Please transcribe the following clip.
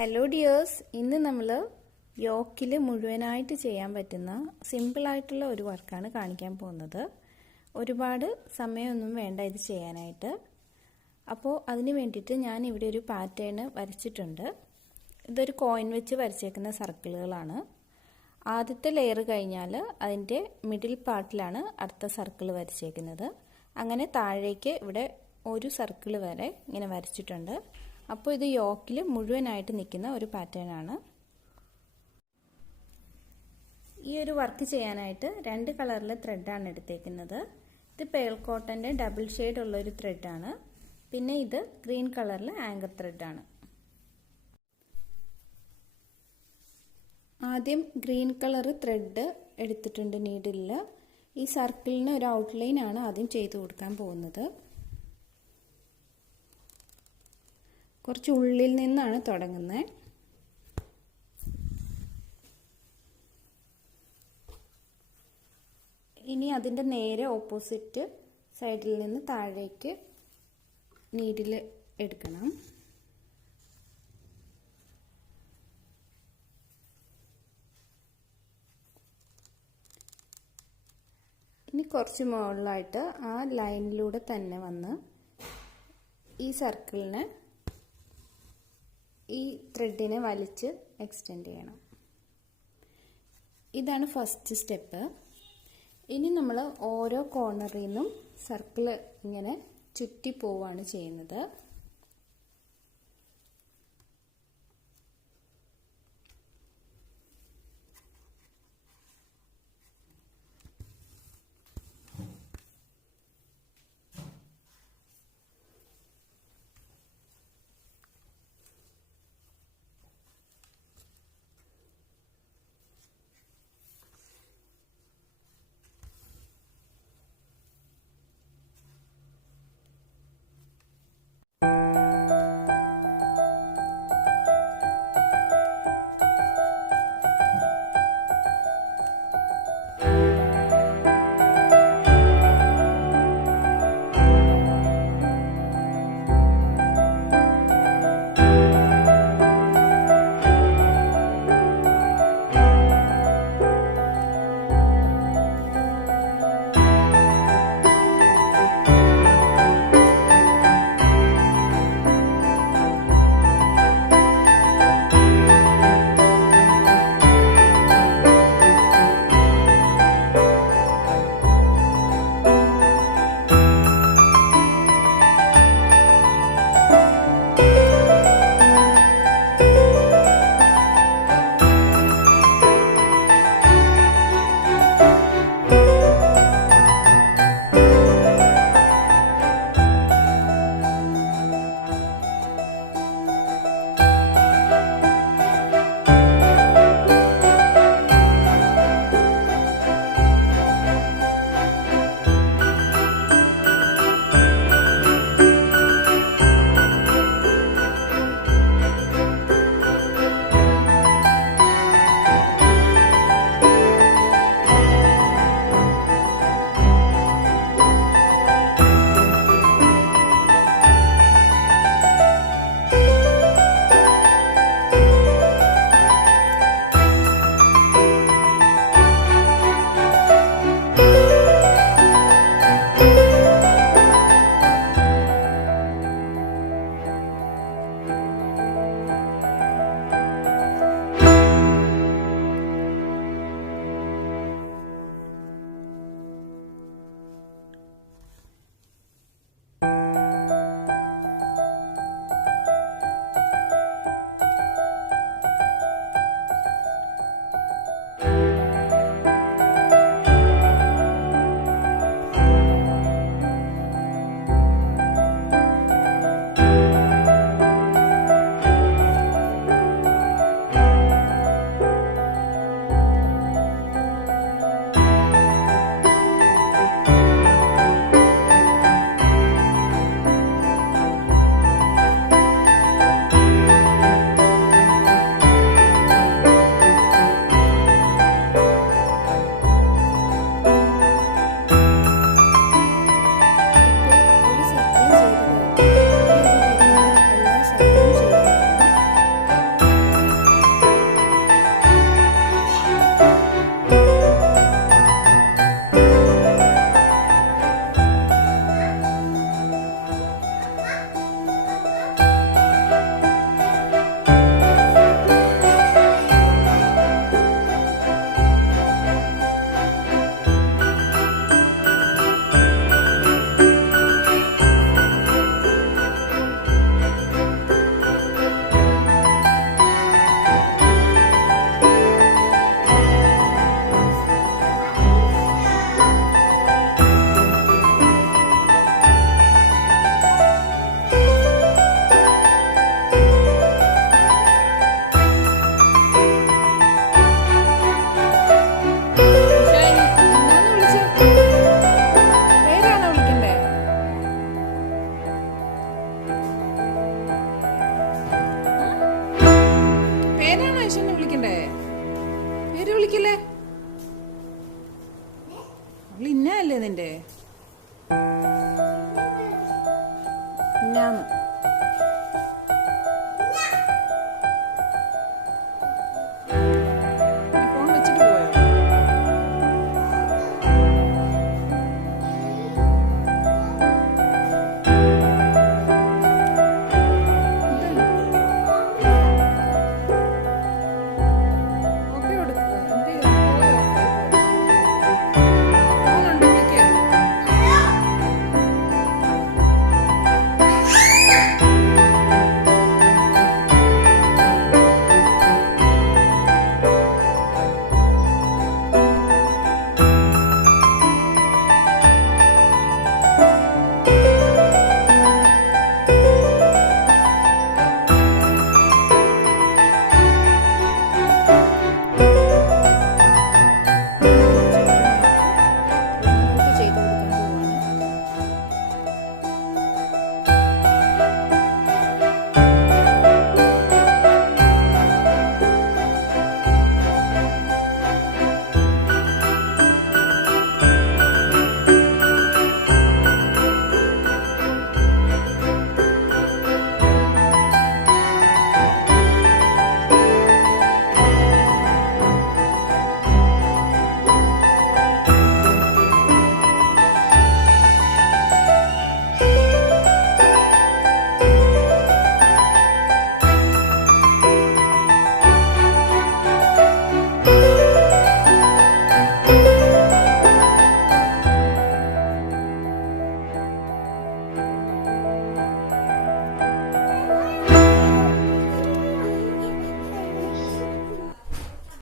Hello dears, ഇന്ന് നമ്മൾ യോക്കിൽ മുഴുവനായിട്ട് ചെയ്യാൻ പറ്റുന്ന സിമ്പിളായിട്ടുള്ള ഒരു വർക്കാണ് കാണിക്കാൻ പോകുന്നത്. ഒരുപാട് സമയമൊന്നും വേണ്ട ഇത് ചെയ്യാനായിട്ട്. അപ്പോൾ അതിന് വേണ്ടിയിട്ട് ഞാൻ ഇവിടെ ഒരു പാറ്റേൺ വരച്ചിട്ടുണ്ട്. ഇതൊരു കോയിൻ വെച്ച് വരച്ചേക്കുന്ന സർക്കിളുകളാണ്. ആദ്യത്തെ ലെയർ കഴിഞ്ഞാൽ അതിൻ്റെ മിഡിൽ പാർട്ടിലാണ് അടുത്ത സർക്കിൾ വരച്ചേക്കുന്നത്. അങ്ങനെ താഴേക്ക് ഇവിടെ ഒരു സർക്കിൾ വരെ ഇങ്ങനെ വരച്ചിട്ടുണ്ട്. അപ്പോൾ ഇത് യോക്കിൽ മുഴുവനായിട്ട് നിൽക്കുന്ന ഒരു പാറ്റേൺ ആണ്. ഈ ഒരു വർക്ക് ചെയ്യാനായിട്ട് രണ്ട് കളറിലെ ത്രെഡാണ് എടുത്തേക്കുന്നത്. ഇത് പേൾ കോട്ടൻ്റെ ഡബിൾ ഷെയ്ഡ് ഉള്ള ഒരു ത്രെഡാണ്. പിന്നെ ഇത് ഗ്രീൻ കളറിലെ ആങ്കർ ത്രെഡാണ്. ആദ്യം ഗ്രീൻ കളർ ത്രെഡ് എടുത്തിട്ടുണ്ട് നീഡിലിൽ. ഈ സർക്കിളിന് ഒരു ഔട്ട്ലൈൻ ആണ് ആദ്യം ചെയ്തു കൊടുക്കാൻ പോകുന്നത്. കുറച്ച് ഉള്ളിൽ നിന്നാണ് തുടങ്ങുന്നത്. ഇനി അതിൻ്റെ നേരെ ഓപ്പോസിറ്റ് സൈഡിൽ നിന്ന് താഴേക്ക് നീഡിൽ എടുക്കണം. ഇനി കുറച്ച് മുകളിലായിട്ട് ആ ലൈനിലൂടെ തന്നെ വന്ന് ഈ സർക്കിളിനെ ഈ ത്രെഡിനെ വലിച്ച് എക്സ്റ്റെൻഡ് ചെയ്യണം. ഇതാണ് ഫസ്റ്റ് സ്റ്റെപ്പ്. ഇനി നമ്മൾ ഓരോ കോർണറിൽ നിന്നും സർക്കിൾ ഇങ്ങനെ ചുറ്റി പോവുകയാണ് ചെയ്യുന്നത്. പിടിക്കില്ലേ? അവൾ ഇന്നല്ലേ നിന്റെ?